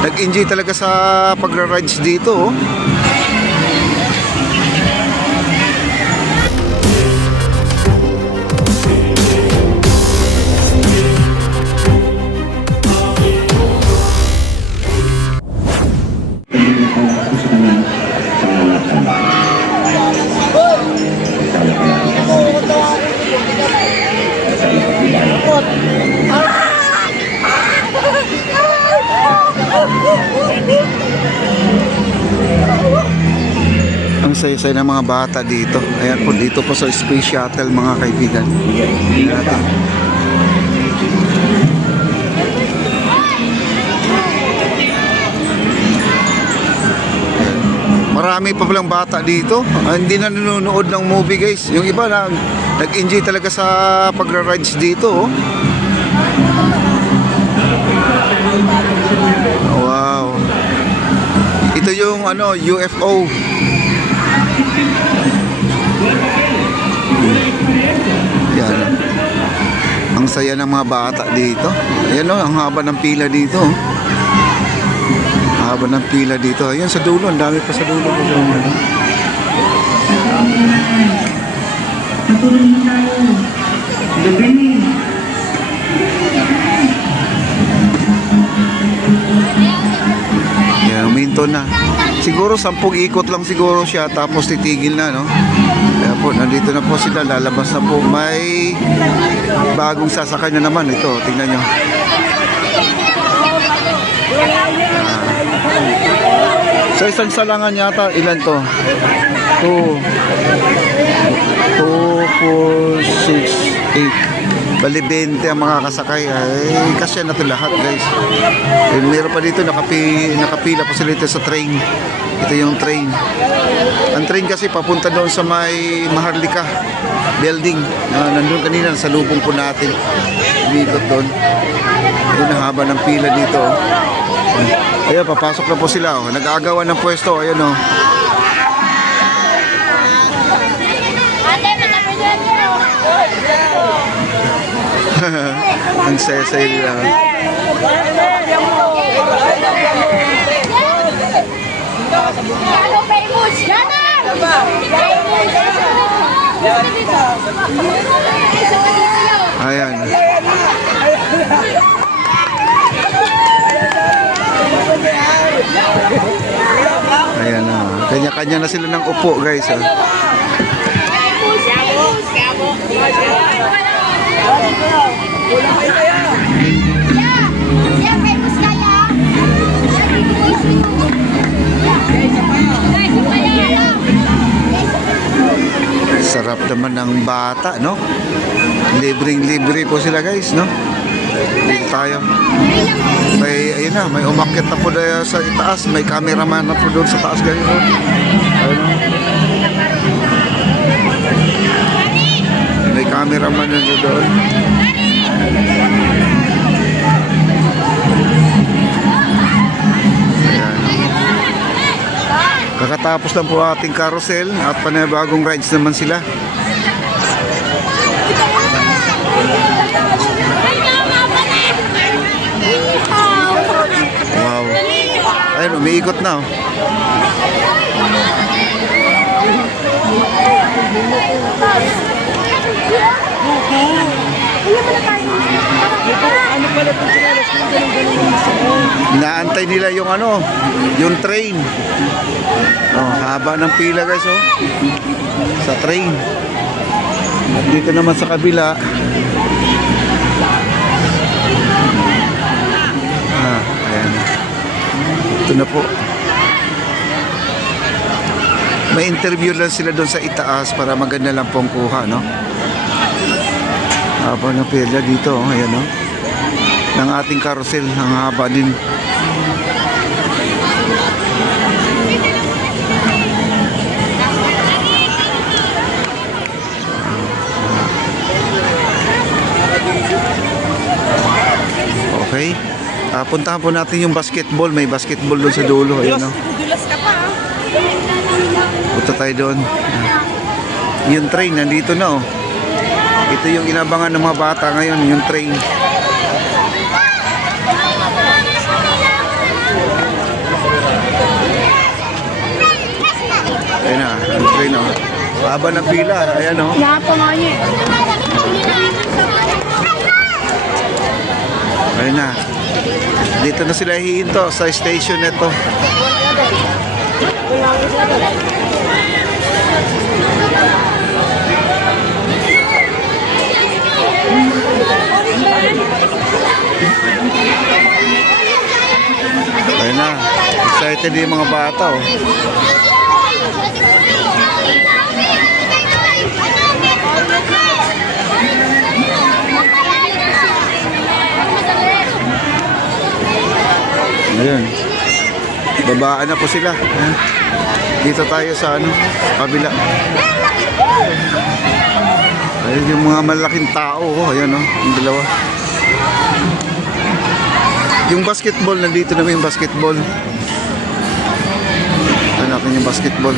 nag-enjoy talaga sa pagra-rides dito, oh. Ang saya-saya ng mga bata dito. Ayan po, dito po sa Space Shuttle, mga kaibigan. Ayan natin. Marami pa palang bata dito. Hindi na nanonood ng movie, guys. Yung iba na nag-enjoy talaga sa pagra-rides dito, oh. Wow. Ito yung ano, UFO. Yan. Ang saya ng mga bata dito. Ayan, oh, ang haba ng pila dito, oh. Haba ng pila dito. Ayan sa dulo, ang dami pa sa dulo. Ayan, uminto na. Siguro 10 ikot lang siguro siya, tapos titigil na, no? Kaya po, nandito na po sila, lalabas na po. May bagong sasakay na naman. Ito, tingnan nyo. Sa isang salangan yata, ilan to? 2, 4, 6, 8. Bali 20 ang mga kasakay. Ay, kasya na ito lahat, guys. Eh, meron pa dito, nakapila pa sila dito sa train. Ito yung train. Ang train kasi papunta doon sa may Maharlika building. Nandun kanina, sa lubong po natin. Umikot doon. Doon na haba ng pila dito, oh. Ayan, papasok na po sila, oh. Nag-aagawan ng pwesto. Ayan, oh. Ang saya-saya nila. Ayan. Ayan na. Kanya-kanya na sila ng upo, guys, ah. Sarap naman ng bata, no? Libreng-libre po sila, guys, no? Dito tayo. May, ayun na, may umakyat na po na sa itaas. May cameraman na po doon sa taas, guys. Ayun. May cameraman na doon. Ayan. Kakatapos lang po ating carousel at panibagong rides naman sila. Wow. Ayun, umiikot na, oh. Inaantay nila yung ano, yung train. Oh, haba ng pila, guys, oh. Sa train. At dito naman sa kabila. Ayan. Ito na po. May interview lang sila doon sa itaas para maganda lang pong kuha, no? Haba ng pila dito, oh. Ayan, no? Ng ating carousel, ang haba din. Okay. Puntahan po natin yung basketball. May basketball doon sa dulo. Ayan, no? Punta tayo doon. Yung train, nandito na, oh. Ito yung inabangan ng mga bata ngayon, yung train. Haba ng pila. Ayan oh. Napa nga niya. Ayun na. Dito na sila hihinto sa station nito. Ayun na. Excited yung mga bata oh. Ayun. Babaan na po sila. Ayan. Dito tayo sa ano, kabila. Ayun yung mga malaking tao. Oh. Ayan oh, yung dalawa. Yung basketball, nandito naman yung basketball. Hanapin yung basketball.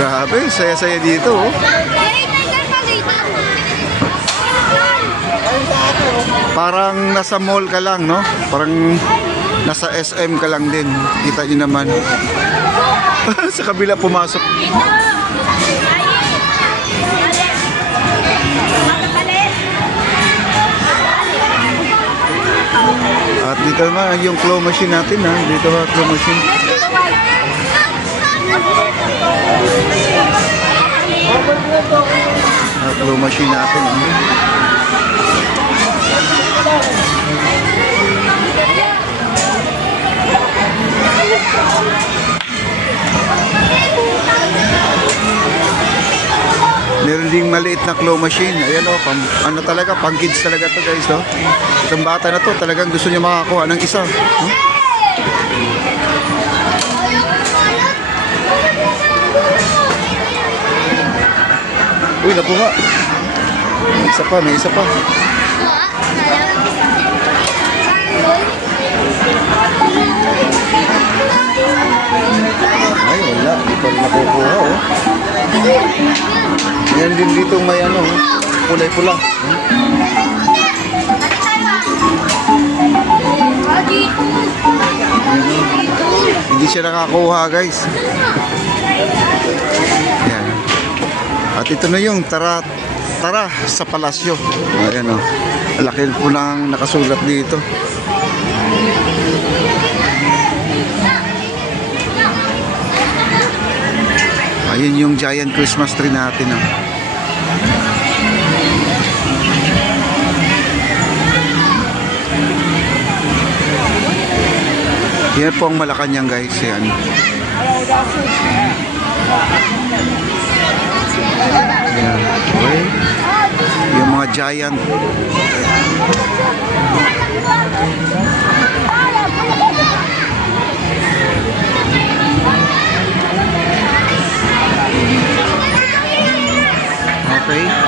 Grabe, saya-saya dito oh. Parang nasa mall ka lang, no? Parang nasa SM ka lang din. Kita nyo naman. Sa kabila pumasok. At dito naman yung claw machine natin ha. Dito ha, claw machine. Claw machine natin ha. Meron ding maliit na claw machine. Ayan o, ano talaga, pang kids talaga to guys. No? Itong bata na to, talagang gusto niya makakuha ng isa. No? Uy, nakuha. May isa pa, may isa pa. Ay, wala. Di pa rin nakukuha oh. Yan din dito may ano, kulay-pula. Hindi siya nakakuha guys. Yan. At ito na yung tara sa palasyo. Ayan o. Laki po nang nakasulat dito. Ayun yung giant Christmas tree natin. Oh. Yan po ang Malacanang guys. Yan. Yan. Okay. Yung mga giant. Okay.